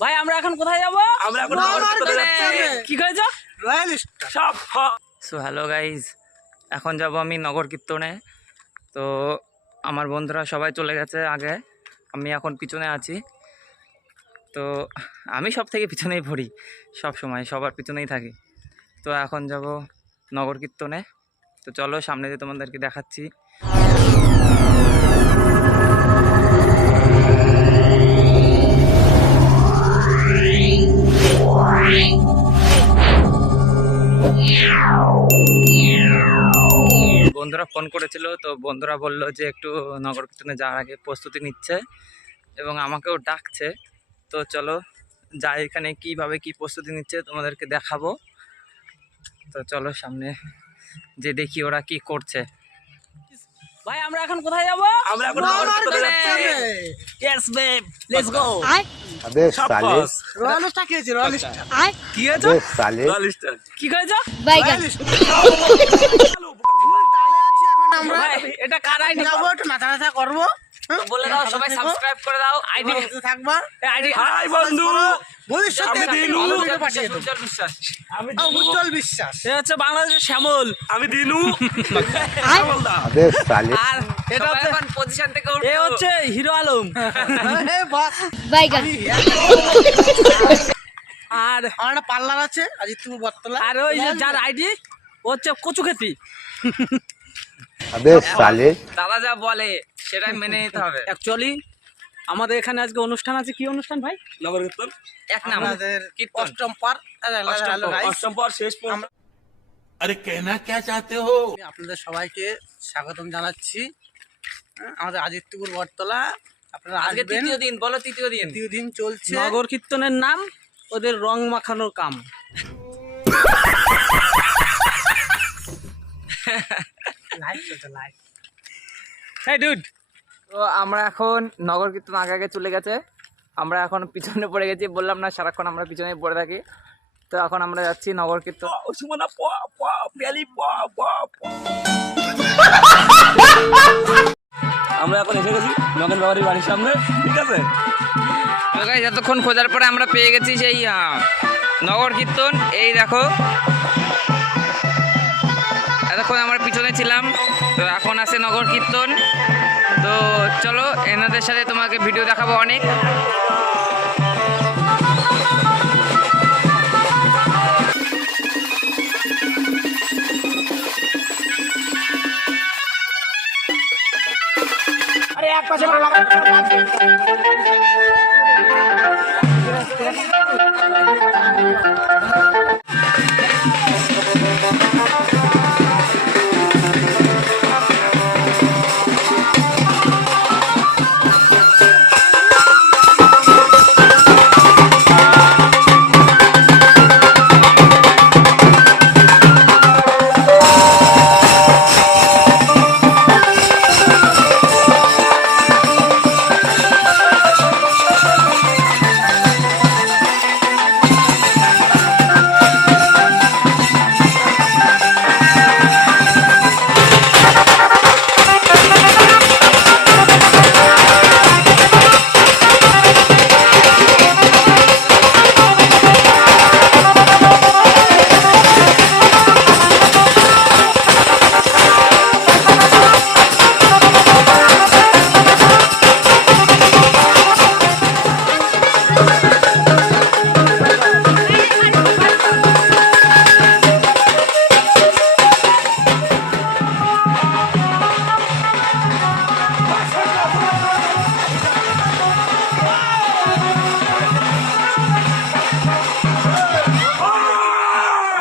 ভাই আমরা এখন কোথায় যাবো? আমরা এখন কি করেছ? সো হ্যালো গাইজ, এখন যাব আমি নগর কীর্তনে। তো আমার বন্ধুরা সবাই চলে গেছে আগে, আমি এখন পিছনে আছি। তো আমি সব থেকে পিছনেই পড়ি, সব সময় সবার পিছনেই থাকি। তো এখন যাব নগর কীর্তনে। তো চলো সামনে দিয়ে তোমাদেরকে দেখাচ্ছি। বন্ধুরা ফোন করেছিল, তো বন্ধুরা বলল যে একটু নগর কীর্তনে যাওয়ার আগে প্রস্তুতি নিচ্ছে এবং আমাকেও ডাকছে। তো চলো যাই, এখানে কিভাবে কি প্রস্তুতি নিচ্ছে তোমাদেরকে দেখাবো। তো চলো সামনে যে দেখি ওরা কি করছে। ভাই আমরা এখন কোথায় যাব? আমরা এখন নগর কীর্তনে যাচ্ছি। Yes babe, let's go. अबे साले রয়্যালিস্টটা কি হয়েছে? রয়্যালিস্ট কি হয়েছে? अबे साले কি করেছো? বাইগান আমরা ভাই এটা কার আইডি? যাবো, একটু নাচা নাচা করবো। বলে দাও, সবাই সাবস্ক্রাইব করে দাও। আইডি থাকবা আইডি হাই বন্ধু, ভবিষ্যতে দিনু ভিডিও পাঠিয়ে দেবো। উজ্জ্বল বিশ্বাস। উজ্জ্বল বিশ্বাস। এ হচ্ছে বাংলাদেশের শ্যামল। আমি দিনু। अबे साले আর এটা হচ্ছে এখন পজিশন থেকে এ হচ্ছে হিরো আলম। এই বাস বাইগান আর আমার একটা পার্লার আছে আজিতপুর বটতলা। আর ওই যে যার আইডি হচ্ছে কচুখেতি। अबे साले দাদা যা বলে সেটাই মেনে নিতে হবে। অ্যাকচুয়ালি আমাদের এখানে আজকে অনুষ্ঠান আছে। কি অনুষ্ঠান ভাই? নগর কীর্তন। এক নাম আমাদের কীর্তন। অষ্টম পার অষ্টম পর শেষ আমরা अरे कहना क्या चाहते हो? আপনাদের সবাইকে স্বাগতম জানাচ্ছি। আমাদের আজিতপুর বটতলা আপনারা আজকে আসবেন। তৃতীয় দিন, বলো তৃতীয় দিন। দ্বিতীয় দিন চলছে নগর কীর্তনের নাম ওদের রং মাখানোর কাম। লাইভ চলছে লাইভ। হেই ডুড, তো আমরা এখন নগর কীর্তন আগে আগে চলে গেছে, আমরা এখন পিছনে পড়ে গেছি। বললাম না সারাক্ষণ আমরা পিছনে পড়ে থাকি। তো এখন আমরা যাচ্ছি নগর কীর্তন। আমরা এখন এসে গেছি নগেন বাবারির বাড়ির সামনে, ঠিক আছে? তো গাইস এতক্ষণ খোঁজার পরে আমরা পেয়ে গেছি সেই নগর কীর্তন। এই দেখো, এতক্ষণ আমরা পিছনে ছিলাম, তো এখন আছে নগর কীর্তন। তো চলো এনাদের সাথে তোমাকে ভিডিও দেখাবো অনেক। আরে এক পাশে লাগা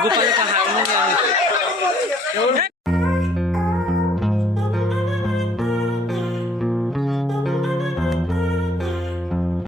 গোপালের হারমোনিয়াম।